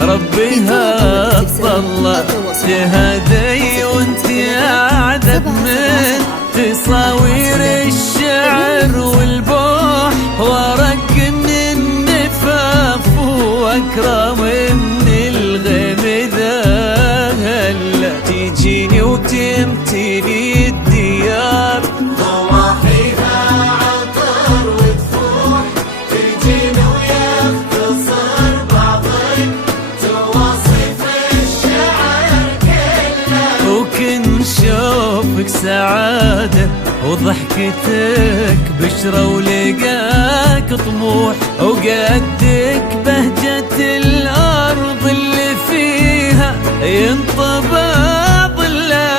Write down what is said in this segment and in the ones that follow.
ربها الطلة تهدي وانت اعذب من تصاوير الشعر والبوح، وارق من النفاف واكرم من الغيم ذا هلا تجيني وتمتلي الديار ضواحيها عطر وتفوح، تجيني ويختصر بعضك تواصف الشعر كله، وكن شوفك سعادة وضحكتك بشرة ولقاك طموح، وقدك بهجة الأرض اللي فيها ينطبع ظلها.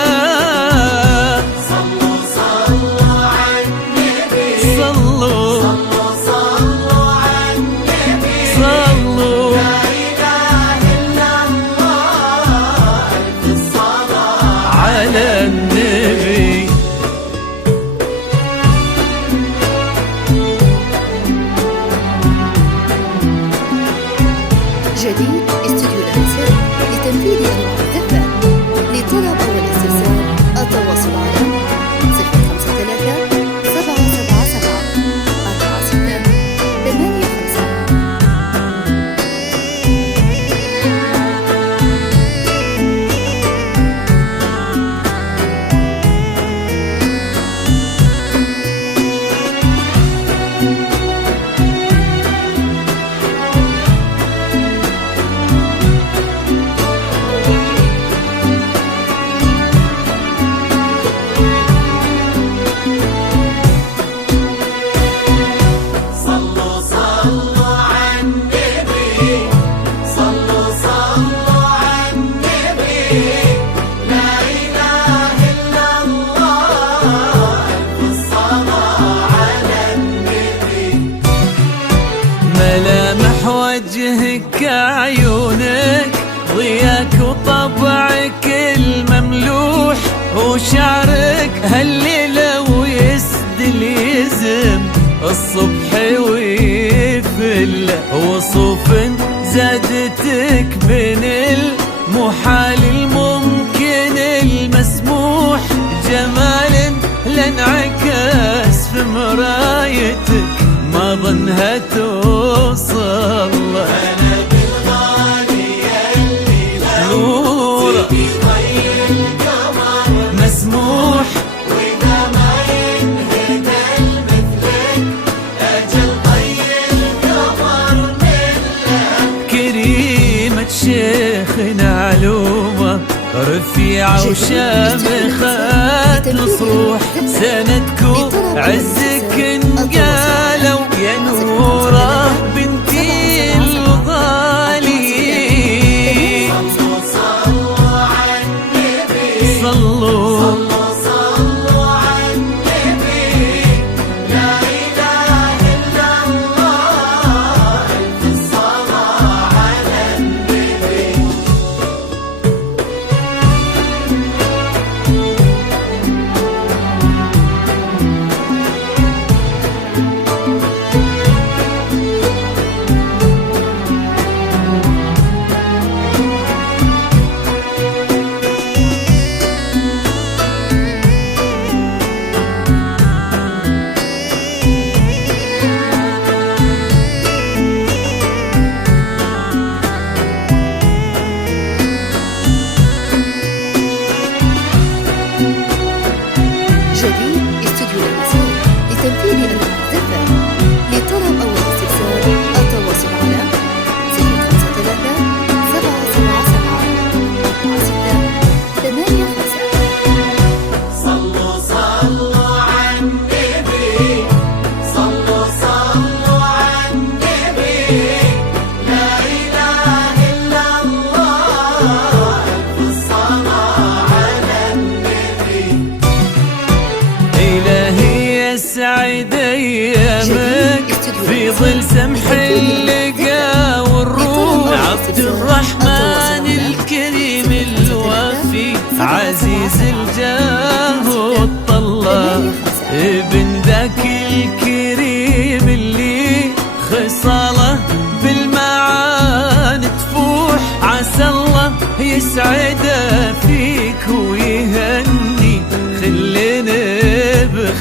صلوا صلوا عالنبي، صلوا صلوا صلوا عالنبي، صلوا لا إله إلا الله، ألف الصلاة على النبي. جديد استوديو الأنساب لتنفيذ أنواع الذكاء. لطلب أو الاستفسار التواصل على 053 777 4685. صلوا صلوا عالنبي، صلوا صلوا عالنبي، لا إله إلا الله، ألف الصلاة على النبي. ملامح وجهك عيونك ضياك وطبعك المملوح، وشعرك هالليلة ويسدل يزم الصبح ويفل، وصوف زادتك بين المحال الممكن المسموح، جمال لانعكس في مرايتك ما ظنها توصل. أنا بالغالي يلي لو تبي ضي القمر مسموح وإذا ما ينهدى مثلك أجل ضي القمر منك. كريمة شيخنا علومة رفيعة وشامخة الصروح، سندكو عزك انقالوا يا نورة بنتي الغالي. صلوا صلوا عالنبي، صلوا صلوا صلوا عالنبي، لا إله إلا الله، ألف الصلاة على النبي. جديد استوديو الأنساب لتنفيذ أنواع الذكاء. لطلب أو الاستفسار التواصل على 053 777 4685. صلوا صلوا عالنبي، صلوا صلوا عالنبي، لا إله إلا الله، ألف الصلاة على النبي. إلهي يسعد أيامك في ظل سمح اللقا والروح، عبد الرحمن الكريم الوافي عزيز الجاه والطلة، ابن ذاك الكريم اللي خصاله بالمعاني تفوح،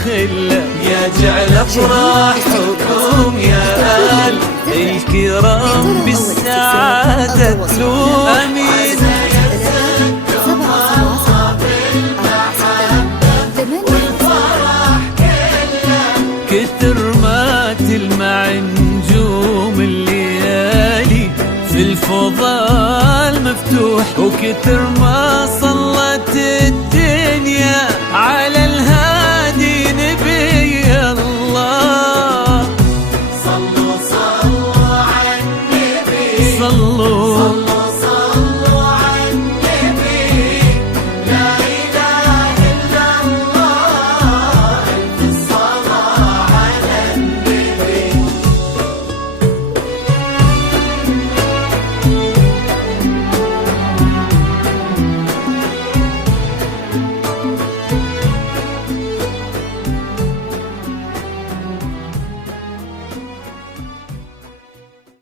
خلة يجعل أفراحكم يا أهل الكرام بالسعادة تلوح. آمين. كتر ما تلمع نجوم الليالي في الفضاء المفتوح، وكتر ما